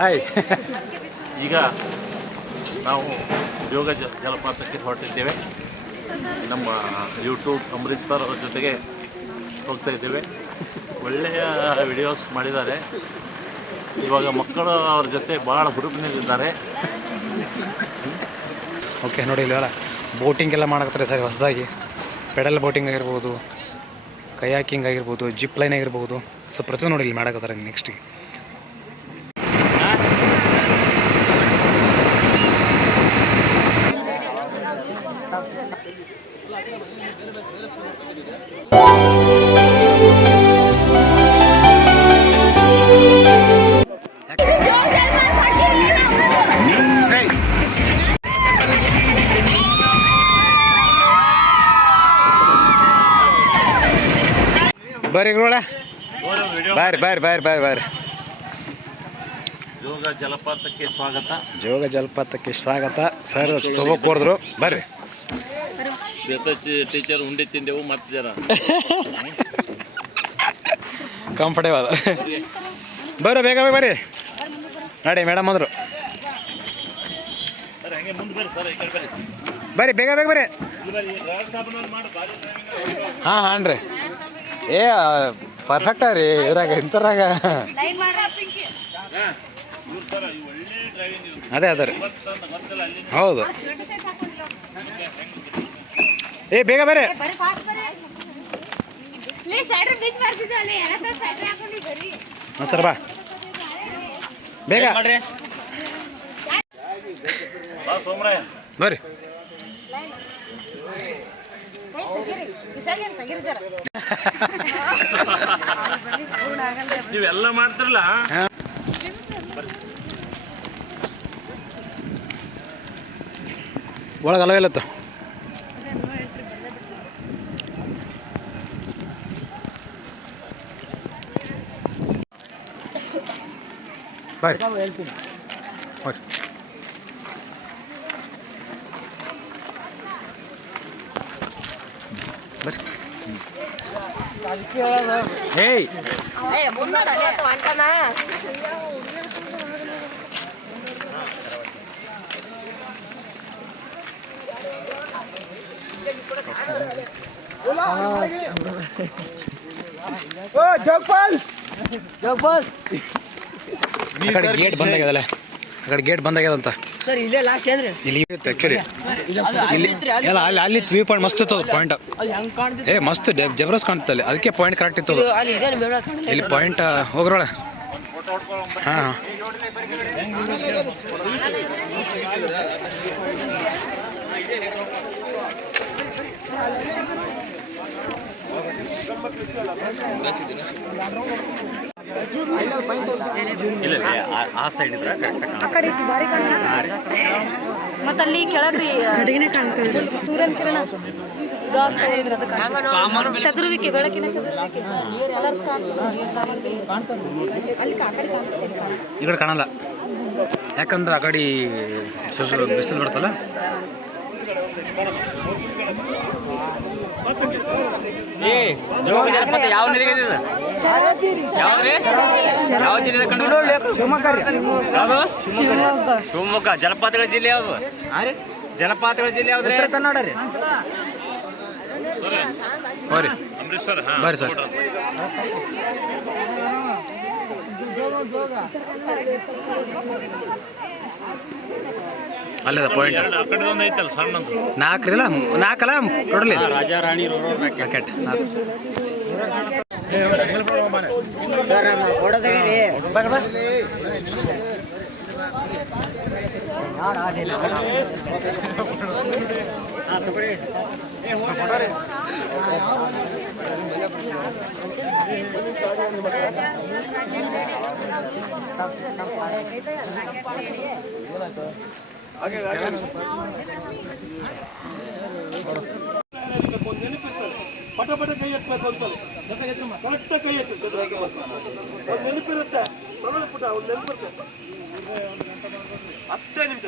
Hi ಈಗ ನಾವು ಯೋಗ ಜ ಜಲಪಾತಕ್ಕೆ ಹೊರಟಿದ್ದೇವೆ. ನಮ್ಮ ಯೂಟ್ಯೂಬ್ ಅಂಬರೀಶ್ ಸರ್ ಅವ್ರ ಜೊತೆಗೆ ಹೋಗ್ತಾ ಇದ್ದೇವೆ. ಒಳ್ಳೆಯ ವಿಡಿಯೋಸ್ ಮಾಡಿದ್ದಾರೆ. ಇವಾಗ ಮಕ್ಕಳು ಅವ್ರ ಜೊತೆ ಭಾಳ ಹುರುಪಿನಿಂದಿದ್ದಾರೆ ಓಕೆ ನೋಡಿ ಇಲ್ಲೆಲ್ಲ ಬೋಟಿಂಗ್ ಎಲ್ಲ ಮಾಡಕತ್ತಾರೆ ಸರ್ ಹೊಸದಾಗಿ. ಪೆಡಲ್ ಬೋಟಿಂಗ್ ಆಗಿರ್ಬೋದು ಕಯಾಕಿಂಗ್ ಆಗಿರ್ಬೋದು ಜಿಪ್ ಲೈನ್ ಆಗಿರ್ಬೋದು. ಸೊ ಪ್ರತಿ ನೋಡಿ ಇಲ್ಲಿ ಮಾಡಕತ್ತಾರೆ ನೆಕ್ಸ್ಟಿಗೆ ಬರ್ರಿ ಗುರುಗಳ. ಬರ್ರಿ ಬಾರಿ ಬಾರಿ ಬಾರಿ ಬಾರಿ ಬಾರಿ. ಯೋಗ ಜಲಪಾತಕ್ಕೆ ಸ್ವಾಗತ. ಜೋಗ ಜಲಪಾತಕ್ಕೆ ಸ್ವಾಗತ. ಸರ್ ಶುಭ ಕೋರಿದ್ರು. ಬರ್ರಿ. ಶ್ವೇತಾ ಟೀಚರ್ ಉಂಡೆ ತಿಂದೆವು ಮತ್ತೆ ಜನ ಕಂಫರ್ಟೇಬಲ್ ಬರ್ರಿ ಬೇಗ ಬೇಗ ಬರ್ರಿ. ನೋಡಿ ಮೇಡಮ್ ಅಂದರು. ಬರ್ರಿ ಬರ್ರಿ. ಬರ್ರಿ ಬೇಗ ಬೇಗ ಬರ್ರಿ. ಬರ್ರಿ ಹಾಂ ಹಾಂ ರೀ ಏ ಪರ್ಫೆಕ್ಟ ರೀ ಇವ್ರಾಗ ಇಂಥರಾಗ ಇವ್ರು ಸರ್ ಈ ಒಳ್ಳೆ ಡ್ರೈವಿಂಗ್ ಇವ್ರು ಅದೇ ಅದೇ ರೀ. ಹೌದು. ಏ ಬೇಗ ಬೇರೆ. ಹಾಂ ಸರ್ ಬಾ. ಬೇಗ. ಬರ್ರಿ. ನೀವೆಲ್ಲ ಮಾಡ್ತಿರಲ್ಲ ಒಳಗೆ ಅಲೋ ಇಲ್ಲತ್ತ? ಬರ್ರಿ ಬರ್ರಿ ಏಯ್ ಆ ಕಡೆ ಗೇಟ್ ಬಂದ್ ಆಗ್ಯದಲ್ಲ ಆ ಕಡೆ ಗೇಟ್ ಬಂದ್ ಆಗ್ಯದಂತ ಸರ್ ಇಲ್ಲೇ ಲಾಸ್ಟ್ ಏನ್ರಿ? ಇಲ್ಲಿ ಇರುತ್ತೆ ಆ್ಯಕ್ಚುಲಿ ಇಲ್ಲಿ ಎಲ್ಲ ಅಲ್ಲಿ ಅಲ್ಲಿ ವ್ಯೂ ಪಾಯಿಂಟ್ ಮಸ್ತ್ ಇತ್ತು ಪಾಯಿಂಟ್ ಏ ಮಸ್ತ್ ಜೆಬ್ರಸ್ ಕಾಣ್ತದೆ ಅದಕ್ಕೆ ಪಾಯಿಂಟ್ ಕರೆಕ್ಟ್ ಇತ್ತು ಇಲ್ಲಿ ಪಾಯಿಂಟ್ ಹೋಗ್ರೊಳ ಹಾಂ ಹಾಂ. ಮತ್ತೆ ಅಲ್ಲಿ ಕೆಳಗ್ರಿ ಸೂರ್ಯನ ಕಿರಣ dark colour ಇದ್ರೆ. ಚದುರುವಿಕೆ ಬೆಳಕಿನ ಚದುರುವಿಕೆ. ಕಲರ್ಸ್ ಅಲ್ಲಿ ಆ ಕಡೆ ಕಾಣ್ತದೆ ಇಲ್ಲಿ ಕಾಣ್ತದೆ. ಈ ಕಡೆ ಕಾಣಲ್ಲ. ಯಾಕಂದ್ರೆ ಆ ಕಡೆ ಬಿಸಿಲು ಬರ್ತಲ್ಲ ಯಾವ ನದಿಗೆ ಇದು ಯಾವ ಜಿಲ್ಲೆ ಕಂಡು ಯಾವುದು? ಶಿವಮೊಗ್ಗ. ಜಲಪಾತಗಳ ಜಿಲ್ಲೆ ಯಾವುದು? ಜಲಪಾತಗಳ ಜಿಲ್ಲೆ ಯಾವ್ದು ಕನ್ನಡ ರೀ. ಸರ್ ಬರ್ರಿ ಸರ್. ಅಲ್ಲದ ಪಾಯಿಂಟ್ ಎರಡು ಆ ಕಡೆ ಒಂದು ಐತಲ್ಲ ಸಣ್ಣದು ನಾಲ್ಕರಿಲ್ಲ ನಾಲ್ಕಲ್ಲ ಕೊಡಲಿ ರಾಜಾ ರಾಣಿ ರೋರೋ ರಾಕೆಟ್ ತೆಗೀರಿ ಪಟ ಪಟ ಕೈ ಎತ್ತಬೇಕು ಅಂತಾರೆ ಕರೆಕ್ಟ್ ಕೈ ಎತ್ತು ಒಂದು ನೆನಪಿರುತ್ತೆ. ಸಣ್ಣ ಪುಟ ಒಂದು ನೆನಪಿರುತ್ತೆ. ಹತ್ತೇ ನಿಮಿಷ.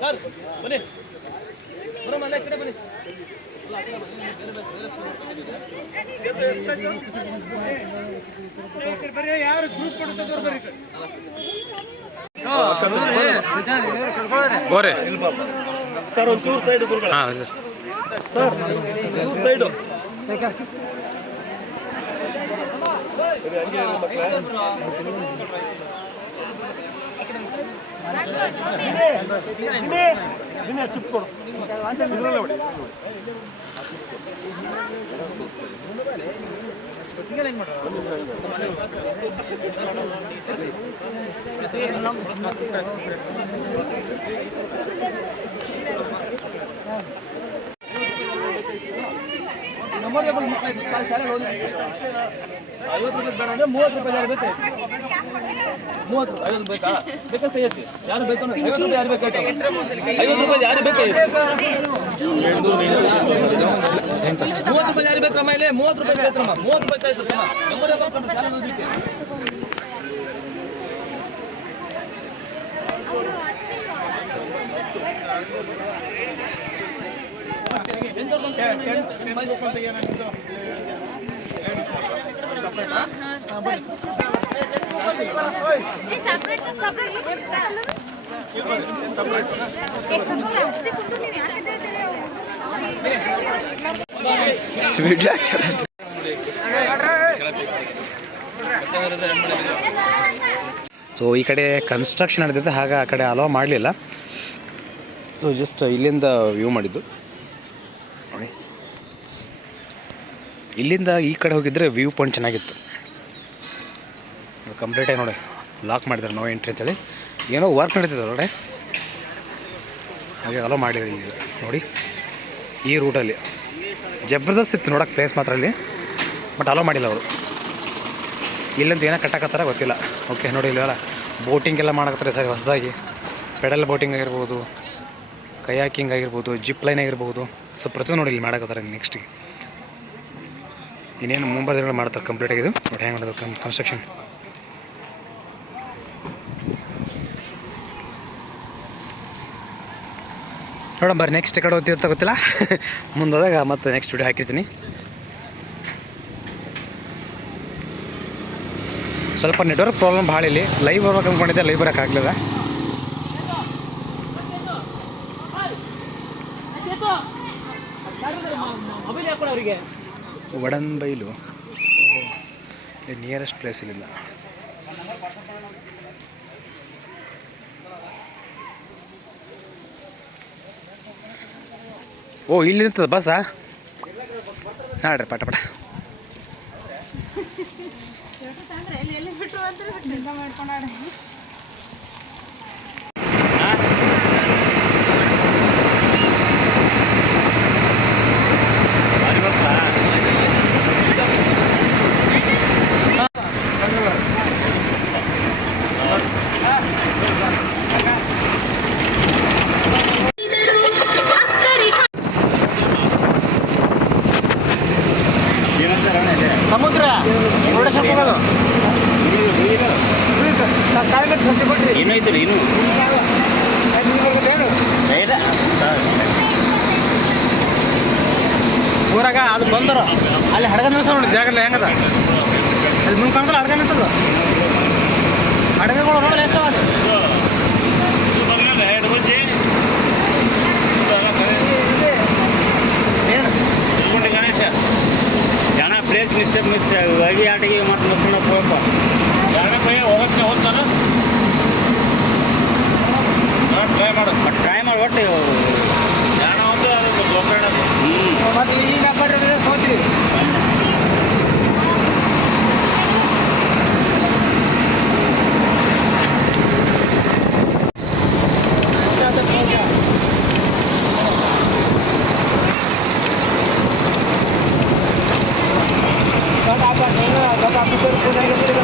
ಸರ್ ಬನ್ನಿ. ಬರಮ್ಮ ಅಲ್ಲ ಕಡೆ ಬನ್ನಿ. ಗೋರೆ. ಸರ್ ಸೈಡ್ ಹಾಂ ಸರ್. ಸೈಡು ಮಕ್ಕಳೇ. ವಿನಯ್, ವಿನಯ್ ಚಿಪ್ ಕೊಡು ಇದ್ರಲ್ಲೇ ಹೊಡಿ. ಐವತ್ತು ರೂಪಾಯಿ ಬೇಡ ಅಂದ್ರೆ ಮೂವತ್ತು ರೂಪಾಯಿ ಯಾರು ಬೇಕು? ಮೂವತ್ತು ರೂಪಾಯಿ ಐವತ್ತು ಬೇಕಾ? ಬೇಕಾ ಯಾರು ಬೇಕು ಐವತ್ತು ರೂಪಾಯಿ ಯಾರು ಬೇಕಾಯ್ತು ಐವತ್ತು ರೂಪಾಯಿ ಯಾರು ಬೇಕಾಯ್ತು ಮೂವತ್ತು ರೂಪಾಯಿ ಯಾರು ಬೇಕ್ರಮ್ಮ ಇಲ್ಲಿ? ಮೂವತ್ತು ರೂಪಾಯಿ ಬೇಕ್ರಮ್ಮ ಮೂವತ್ತು ರೂಪಾಯಿ ಆಯ್ತು ಮೆಮೊರಿಯಬಲ್ ಶಾಲೆ ಸೊ ಈ ಕಡೆ ಕನ್ಸ್ಟ್ರಕ್ಷನ್ ನಡೆದಿದೆ, ಹಾಗೆ ಆ ಕಡೆ ಅಲೋ ಮಾಡಲಿಲ್ಲ. ಸೊ ಜಸ್ಟ್ ಇಲ್ಲಿಂದ ವ್ಯೂ ಮಾಡಿದ್ದು. ಇಲ್ಲಿಂದ ಈ ಕಡೆ ಹೋಗಿದ್ರೆ ವ್ಯೂ ಪಾಯಿಂಟ್ ಚೆನ್ನಾಗಿತ್ತು. ಕಂಪ್ಲೀಟಾಗಿ ನೋಡಿ ಲಾಕ್ ಮಾಡಿದ್ದಾರೆ ನೋ ಎಂಟ್ರಿ ಅಂತೇಳಿ. ಏನೋ ವರ್ಕ್ ನಡೀತಿದೆ ನೋಡಿ. ಹಾಗೆ ಅಲೋ ಮಾಡಿದ್ರು ಇಲ್ಲಿ ನೋಡಿ, ಈ ರೂಟಲ್ಲಿ ಜಬರ್ದಸ್ತ್ ಇತ್ತು ನೋಡೋಕೆ ಪ್ಲೇಸ್ ಮಾತ್ರ ಅಲ್ಲಿ ಬಟ್ ಅಲೋ ಮಾಡಿಲ್ಲ ಅವರು. ಇಲ್ಲಂತೂ ಏನೋ ಕಟ್ಟಕತ್ತಾರ ಗೊತ್ತಿಲ್ಲ. ಓಕೆ ನೋಡಿ ಇಲ್ಲೆಲ್ಲ ಬೋಟಿಂಗ್ ಎಲ್ಲ ಮಾಡಕತ್ತಾರೆ ಸರಿ ಹೊಸದಾಗಿ. ಪೆಡಲ್ ಬೋಟಿಂಗ್ ಆಗಿರ್ಬೋದು ಕಯಾಕಿಂಗ್ ಆಗಿರ್ಬೋದು ಜಿಪ್ ಲೈನ್ ಆಗಿರ್ಬೋದು. ಸೊ ಪ್ರತಿಯೊಂದು ನೋಡಿ ಇಲ್ಲಿ ಮಾಡಕತ್ತಾರೆ ನೆಕ್ಸ್ಟಿಗೆ ಇನ್ನೇನು ಮುಂಬೈ ಮಾಡ್ತಾರೆ ಕಂಪ್ಲೀಟ್ ಆಗಿದ್ದು ನೋಡಿ ಹೆಂಗೆ ಮಾಡೋದು ಕನ್ ಕನ್ಸ್ಟ್ರಕ್ಷನ್ ನೋಡೋಣ ಬರ್ರಿ ನೆಕ್ಸ್ಟ್ ಕಡೆ ಹೋಗ್ತೀವಿ ಅಂತ ಗೊತ್ತಿಲ್ಲ ಮುಂದೋದಾಗ ಮತ್ತೆ ನೆಕ್ಸ್ಟ್ ವಿಡಿಯೋ ಹಾಕಿರ್ತೀನಿ ಸ್ವಲ್ಪ ನೆಟ್ವರ್ಕ್ ಪ್ರಾಬ್ಲಮ್ ಭಾಳ ಇಲ್ಲಿ ಲೈವ್ ಬರ್ಬೇಕು ಅಂದ್ಕೊಂಡಿದ್ದೆ ಲೈವ್ ಬರೋಕೆ ಆಗಲಿಲ್ಲ ವಡನ್ ಬೈಲು ನಿಯರೆಸ್ಟ್ ಪ್ಲೇಸ್ ಇಲ್ಲ ಓ ಇಲ್ಲಿ ನಿಂತದ ಬಸ್ಸಾ? ಹಾಡ್ರಿ ಪಟ ಪಟ. ಸಮುದ್ರ ಏನೋ ಇದ್ರಿ ಇನ್ನು ಊರಾಗ ಅದು ಬಂದರು. ಅಲ್ಲಿ ಹಡಗ ನಿಲ್ಸ ನೋಡಿ ಜಾಗಲ್ಲ ಹೆಂಗದ? ಅಲ್ಲಿ ಮುಂದೆ ಕಾಣ್ತಲ್ಲ ಹಡಗ ನಿಲ್ಸದು. বাকিদের বোঝা গেছে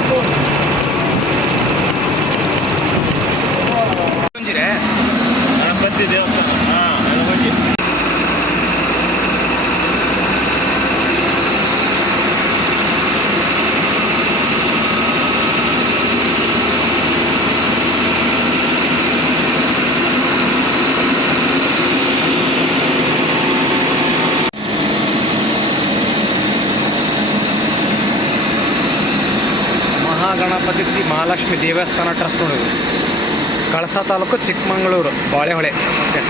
ಮಹಾಲಕ್ಷ್ಮಿ ದೇವಸ್ಥಾನ ಟ್ರಸ್ಟ್ ನೋಡಿದ್ರು ಕಳಸ ತಾಲೂಕು ಚಿಕ್ಕಮಗಳೂರು ಬಾಳೆಹೊಳೆ. ಓಕೆ